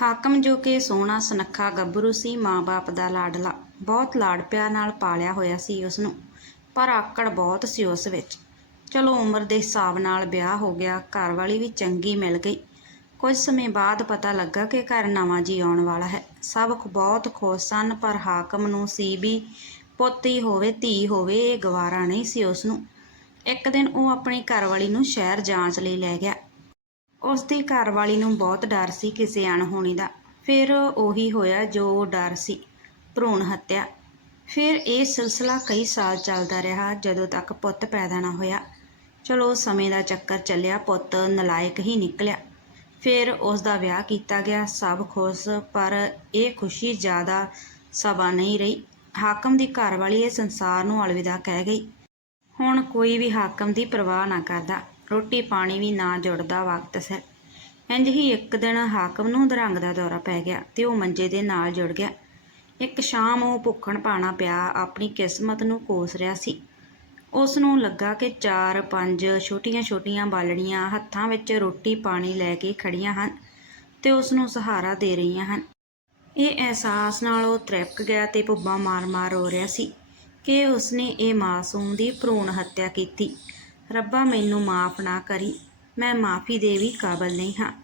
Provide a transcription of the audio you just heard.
ਹਾਕਮ ਜੋ ਕਿ ਸੋਹਣਾ, ਸੁਨੱਖਾ, ਗੱਭਰੂ ਸੀ ਮਾਂ-ਬਾਪ ਦਾ ਲਾਡਲਾ। ਬਹੁਤ ਲਾਡ ਪਿਆ ਨਾਲ ਪਾਲਿਆ ਹੋਇਆ ਸੀ ਉਸ ਨੂੰ ਪਰ ਆਕੜ ਬਹੁਤ ਸੀ ਉਸ ਵਿੱਚ। ਚਲੋ ਉਮਰ ਦੇ ਹਿਸਾਬ ਨਾਲ ਵਿਆਹ ਹੋ ਗਿਆ, ਘਰ ਵਾਲੀ ਵੀ ਚੰਗੀ ਮਿਲ ਗਈ। ਕੁਝ ਸਮੇਂ ਬਾਅਦ ਪਤਾ ਲੱਗਾ ਕਿ ਘਰ ਨਵਾਂ ਜੀ ਆਉਣ ਵਾਲਾ ਹੈ। ਸਭ ਬਹੁਤ ਖੁਸ਼ ਸਨ, ਪਰ ਹਾਕਮ ਨੂੰ ਸੀ ਵੀ ਪੋਤੀ ਹੋਵੇ, ਧੀ ਹੋਵੇ, ਇਹ ਗਵਾਰਾ ਨਹੀਂ ਸੀ ਉਸ ਨੂੰ ਇੱਕ ਦਿਨ ਉਹ ਆਪਣੀ ਘਰਵਾਲੀ ਨੂੰ ਸ਼ਹਿਰ ਜਾਂਚ ਲਈ ਲੈ ਗਿਆ। ਉਸ ਦੀ ਘਰਵਾਲੀ ਨੂੰ ਬਹੁਤ ਡਰ ਸੀ ਕਿਸੇ ਅਣਹੋਣੀ ਦਾ। ਫਿਰ ਉਹੀ ਹੋਇਆ ਜੋ ਡਰ ਸੀ, ਭਰੂਣ ਹੱਤਿਆ। ਫਿਰ ਇਹ ਸਿਲਸਿਲਾ ਕਈ ਸਾਲ ਚੱਲਦਾ ਰਿਹਾ ਜਦੋਂ ਤੱਕ ਪੁੱਤ ਪੈਦਾ ਨਾ ਹੋਇਆ। ਚਲੋ ਸਮੇਂ ਦਾ ਚੱਕਰ ਚੱਲਿਆ, ਪੁੱਤ ਨਲਾਇਕ ਹੀ ਨਿਕਲਿਆ। ਫਿਰ ਉਸ ਦਾ ਵਿਆਹ ਕੀਤਾ ਗਿਆ, ਸਭ ਖੁਸ਼, ਪਰ ਇਹ ਖੁਸ਼ੀ ਜ਼ਿਆਦਾ ਸਭਾ ਨਹੀਂ ਰਹੀ। ਹਾਕਮ ਦੀ ਘਰਵਾਲੀ ਇਹ ਸੰਸਾਰ ਨੂੰ ਅਲਵਿਦਾ ਕਹਿ ਗਈ। ਹੁਣ ਕੋਈ ਵੀ ਹਾਕਮ ਦੀ ਪਰਵਾਹ ਨਾ ਕਰਦਾ। ਰੋਟੀ ਪਾਣੀ ਵੀ ਨਾ ਜੁੜਦਾ ਵਕਤ ਸਿਰ। ਇੰਜ ਹੀ ਇੱਕ ਦਿਨ ਹਾਕਮ ਨੂੰ ਦਰੰਗ ਦਾ ਦੌਰਾ ਪੈ ਗਿਆ ਤੇ ਉਹ ਮੰਜੇ ਦੇ ਨਾਲ ਜੁੜ ਗਿਆ। ਇੱਕ ਸ਼ਾਮ ਉਹ ਭੁੱਖਣ ਪਾਣਾ ਪਿਆ ਆਪਣੀ ਕਿਸਮਤ ਨੂੰ ਕੋਸ ਰਿਹਾ ਸੀ। ਉਸ ਨੂੰ ਲੱਗਾ ਕਿ ਚਾਰ ਪੰਜ ਛੋਟੀਆਂ-ਛੋਟੀਆਂ ਬਾਲੜੀਆਂ ਹੱਥਾਂ ਵਿੱਚ ਰੋਟੀ ਪਾਣੀ ਲੈ ਕੇ ਖੜੀਆਂ ਹਨ ਤੇ ਉਸ ਨੂੰ ਸਹਾਰਾ ਦੇ ਰਹੀਆਂ ਹਨ। ਇਹ ਅਹਿਸਾਸ ਨਾਲ ਉਹ ਤ੍ਰਿਪਕ ਗਿਆ ਤੇ ਪੁੱਬਾਂ ਮਾਰ-ਮਾਰ ਰੋ ਰਿਹਾ ਸੀ ਕਿ ਉਸਨੇ ਇਹ ਮਾਸੂਮ ਦੀ ਭਰੂਣ ਹੱਤਿਆ ਕੀਤੀ। ਰੱਬਾ ਮੈਨੂੰ ਮਾਫ ਨਾ ਕਰੀ ਮੈਂ ਮਾਫੀ ਦੇ ਵੀ ਕਾਬਲ ਨਹੀਂ ਹਾਂ।